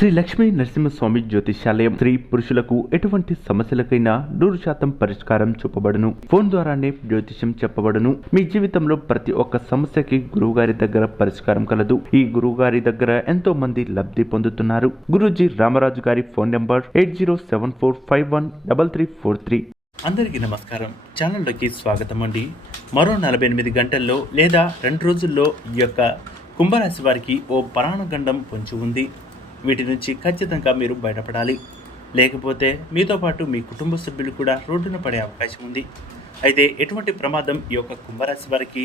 శ్రీ లక్ష్మీ నరసింహస్వామి జ్యోతిషాలయం స్త్రీ పురుషులకు ఎటువంటి సమస్యలకైనా నూరు శాతం పరిష్కారం చూపబడును. ఫోన్ ద్వారానే జ్యోతిష్యం చెప్పబడును. మీ జీవితంలో ప్రతి ఒక్క సమస్యకి గురువుగారి దగ్గర పరిష్కారం కలదు. ఈ గురువుగారి దగ్గర ఎంతో మంది లబ్ధి పొందుతున్నారు. గురూజీ రామరాజు గారి phone number eight zero seven four five one double three four three. అందరికీ నమస్కారం. ఛానల్లోకి స్వాగతం అండి. మరో నలభై ఎనిమిది గంటల్లో లేదా రెండు రోజుల్లో ఈ యొక్క కుంభరాశి వారికి ఓ పరాణగండం పొంచి ఉంది. వీటి నుంచి ఖచ్చితంగా మీరు బయటపడాలి. లేకపోతే మీతో పాటు మీ కుటుంబ సభ్యులు కూడా రోడ్డున పడే అవకాశం ఉంది. అయితే ఎటువంటి ప్రమాదం ఈ యొక్క కుంభరాశి వారికి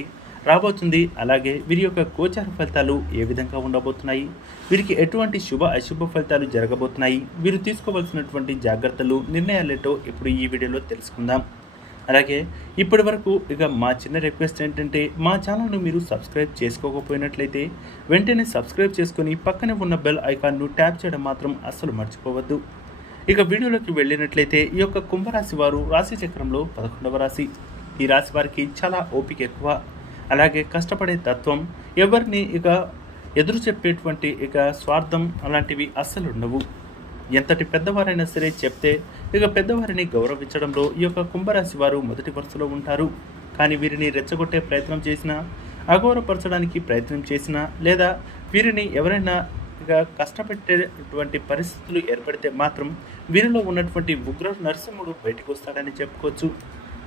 రాబోతుంది. అలాగే వీరి యొక్క గోచార ఫలితాలు ఏ విధంగా ఉండబోతున్నాయి? వీరికి ఎటువంటి శుభ అశుభ ఫలితాలు జరగబోతున్నాయి? వీరు తీసుకోవాల్సినటువంటి జాగ్రత్తలు నిర్ణయాలేటో ఇప్పుడు ఈ వీడియోలో తెలుసుకుందాం. అలాగే ఇప్పటి వరకు ఇక మా చిన్న రిక్వెస్ట్ ఏంటంటే మా ఛానల్ను మీరు సబ్స్క్రైబ్ చేసుకోకపోయినట్లయితే వెంటనే సబ్స్క్రైబ్ చేసుకొని పక్కనే ఉన్న బెల్ ఐకాన్ను ట్యాప్ చేయడం మాత్రం అస్సలు మర్చిపోవద్దు. ఇక వీడియోలోకి వెళ్ళినట్లయితే ఈ యొక్క కుంభరాశి వారు రాశి చక్రంలో పదకొండవ రాశి. ఈ రాశి వారికి చాలా ఓపిక ఎక్కువ. అలాగే కష్టపడే తత్వం ఎవరిని ఇక ఎదురు చెప్పేటువంటి ఇక స్వార్థం అలాంటివి అస్సలు ఉండవు. ఎంతటి పెద్దవారైనా సరే చెప్తే ఇక పెద్దవారిని గౌరవించడంలో ఈ యొక్క కుంభరాశి వారు మొదటి వరుసలో ఉంటారు. కానీ వీరిని రెచ్చగొట్టే ప్రయత్నం చేసినా అగౌరవపరచడానికి ప్రయత్నం చేసినా లేదా వీరిని ఎవరైనా ఇక కష్టపెట్టేటువంటి పరిస్థితులు ఏర్పడితే మాత్రం వీరిలో ఉన్నటువంటి ఉగ్ర నరసింహుడు బయటకు వస్తాడని చెప్పుకోవచ్చు.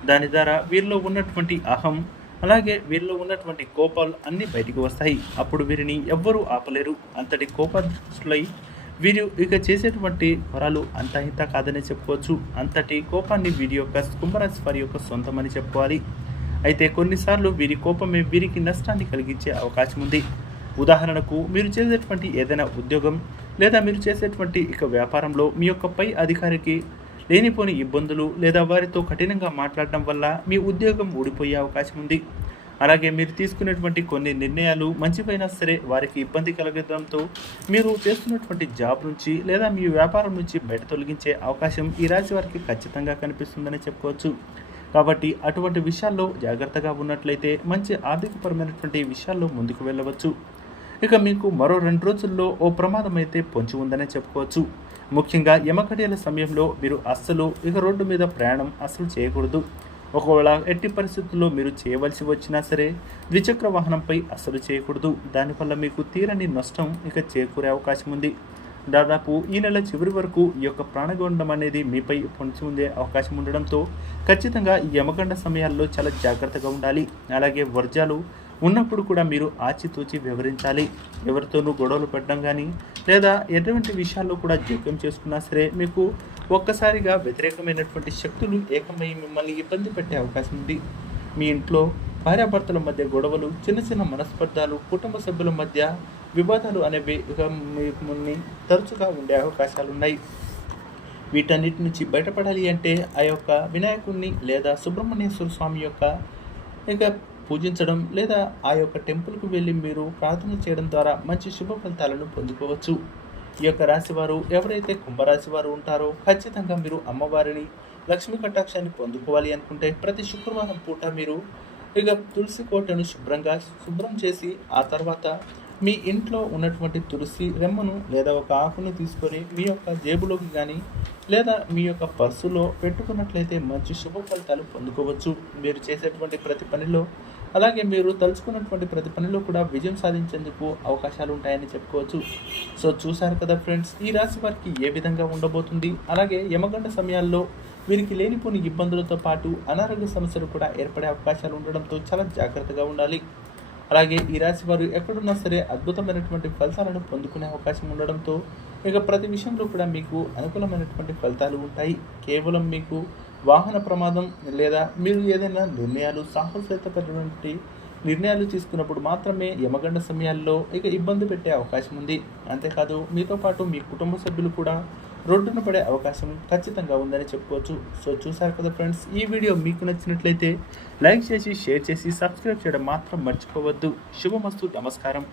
దాని ద్వారా వీరిలో ఉన్నటువంటి అహం అలాగే వీరిలో ఉన్నటువంటి కోపాలు అన్నీ బయటికి వస్తాయి. అప్పుడు వీరిని ఎవ్వరూ ఆపలేరు. అంతటి కోపస్తులై వీరు ఇక చేసేటువంటి వరాలు అంత ఇంత కాదనే చెప్పుకోవచ్చు. అంతటి కోపాన్ని వీరి యొక్క కుంభరాశి వారి యొక్క సొంతమని చెప్పుకోవాలి. అయితే కొన్నిసార్లు వీరి కోపమే వీరికి నష్టాన్ని కలిగించే అవకాశం ఉంది. ఉదాహరణకు మీరు చేసేటువంటి ఏదైనా ఉద్యోగం లేదా మీరు చేసేటువంటి ఇక వ్యాపారంలో మీ యొక్క పై అధికారికి లేనిపోని ఇబ్బందులు లేదా వారితో కఠినంగా మాట్లాడడం వల్ల మీ ఉద్యోగం ఊడిపోయే అవకాశం ఉంది. అలాగే మీరు తీసుకునేటువంటి కొన్ని నిర్ణయాలు మంచివైనా సరే వారికి ఇబ్బంది కలగడంతో మీరు చేస్తున్నటువంటి జాబ్ నుంచి లేదా మీ వ్యాపారం నుంచి బయట తొలగించే అవకాశం ఈ రాశి వారికి ఖచ్చితంగా కనిపిస్తుందని చెప్పుకోవచ్చు. కాబట్టి అటువంటి విషయాల్లో జాగ్రత్తగా ఉన్నట్లయితే మంచి ఆర్థికపరమైనటువంటి విషయాల్లో ముందుకు వెళ్ళవచ్చు. ఇక మీకు మరో రెండు రోజుల్లో ఓ ప్రమాదం అయితే పొంచి ఉందనే చెప్పుకోవచ్చు. ముఖ్యంగా యమకడియల సమయంలో మీరు అస్సలు ఇక రోడ్డు మీద ప్రయాణం అస్సలు చేయకూడదు. ఒకవేళ ఎట్టి పరిస్థితుల్లో మీరు చేయవలసి వచ్చినా సరే ద్విచక్ర వాహనంపై అస్సలు చేయకూడదు. దానివల్ల మీకు తీరని నష్టం ఇక చేకూరే అవకాశం ఉంది. దాదాపు ఈ నెల చివరి వరకు ఈ యొక్క ప్రాణగండం అనేది మీపై పొంచి ఉండే అవకాశం ఉండడంతో ఖచ్చితంగా ఈ యమగండ సమయాల్లో చాలా జాగ్రత్తగా ఉండాలి. అలాగే వర్జాలు ఉన్నప్పుడు కూడా మీరు ఆచితూచి వివరించాలి. ఎవరితోనూ గొడవలు పెట్టడం కానీ లేదా ఎటువంటి విషయాల్లో కూడా జోక్యం చేసుకున్నా సరే మీకు ఒక్కసారిగా వ్యతిరేకమైనటువంటి శక్తులు ఏకమై మిమ్మల్ని ఇబ్బంది పెట్టే అవకాశం ఉంది. మీ ఇంట్లో భార్యాభర్తల మధ్య గొడవలు చిన్న చిన్న మనస్పర్ధాలు కుటుంబ సభ్యుల మధ్య వివాదాలు అనేవి ఇక మిమ్మల్ని తరచుగా ఉండే అవకాశాలు ఉన్నాయి. వీటన్నిటి నుంచి బయటపడాలి అంటే ఆ యొక్క వినాయకుడిని లేదా సుబ్రహ్మణ్యేశ్వర స్వామి యొక్క ఇక పూజించడం లేదా ఆ యొక్క టెంపుల్కి వెళ్ళి మీరు ప్రార్థన చేయడం ద్వారా మంచి శుభ ఫలితాలను పొందుకోవచ్చు. ఈ యొక్క రాశివారు ఎవరైతే కుంభరాశి వారు ఉంటారో ఖచ్చితంగా మీరు అమ్మవారిని లక్ష్మీ కటాక్షాన్ని పొందుకోవాలి అనుకుంటే ప్రతి శుక్రవారం పూట మీరు ఇక తులసి కోటను శుభ్రంగా శుభ్రం చేసి ఆ తర్వాత మీ ఇంట్లో ఉన్నటువంటి తులసి రెమ్మను లేదా ఒక ఆకును తీసుకొని మీ యొక్క జేబులోకి కానీ లేదా మీ యొక్క పర్సులో పెట్టుకున్నట్లయితే మంచి శుభ ఫలితాలు పొందుకోవచ్చు. మీరు చేసేటువంటి ప్రతి పనిలో అలాగే మీరు తలుచుకున్నటువంటి ప్రతి పనిలో కూడా విజయం సాధించేందుకు అవకాశాలు ఉంటాయని చెప్పుకోవచ్చు. సో చూశారు కదా ఫ్రెండ్స్ ఈ రాశి వారికి ఏ విధంగా ఉండబోతుంది? అలాగే యమగండ సమయాల్లో వీరికి లేనిపోని ఇబ్బందులతో పాటు అనారోగ్య సమస్యలు కూడా ఏర్పడే అవకాశాలు ఉండడంతో చాలా జాగ్రత్తగా ఉండాలి. అలాగే ఈ రాశి వారు ఎక్కడున్నా సరే అద్భుతమైనటువంటి ఫలితాలను పొందుకునే అవకాశం ఉండడంతో ఇక ప్రతి విషయంలో కూడా మీకు అనుకూలమైనటువంటి ఫలితాలు ఉంటాయి. కేవలం మీకు వాహన ప్రమాదం లేదా మీరు ఏదైనా నిర్ణయాలు సాహసోపేతమైనటువంటి నిర్ణయాలు తీసుకున్నప్పుడు మాత్రమే యమగండ సమయాల్లో ఇక ఇబ్బంది పెట్టే అవకాశం ఉంది. అంతేకాదు మీతో పాటు మీ కుటుంబ సభ్యులు కూడా రోడ్డున పడే అవకాశం ఖచ్చితంగా ఉందని చెప్పుకోవచ్చు. సో చూసారు కదా ఫ్రెండ్స్ ఈ వీడియో మీకు నచ్చినట్లయితే లైక్ చేసి షేర్ చేసి సబ్స్క్రైబ్ చేయడం మాత్రం మర్చిపోవద్దు. శుభమస్తు నమస్కారం.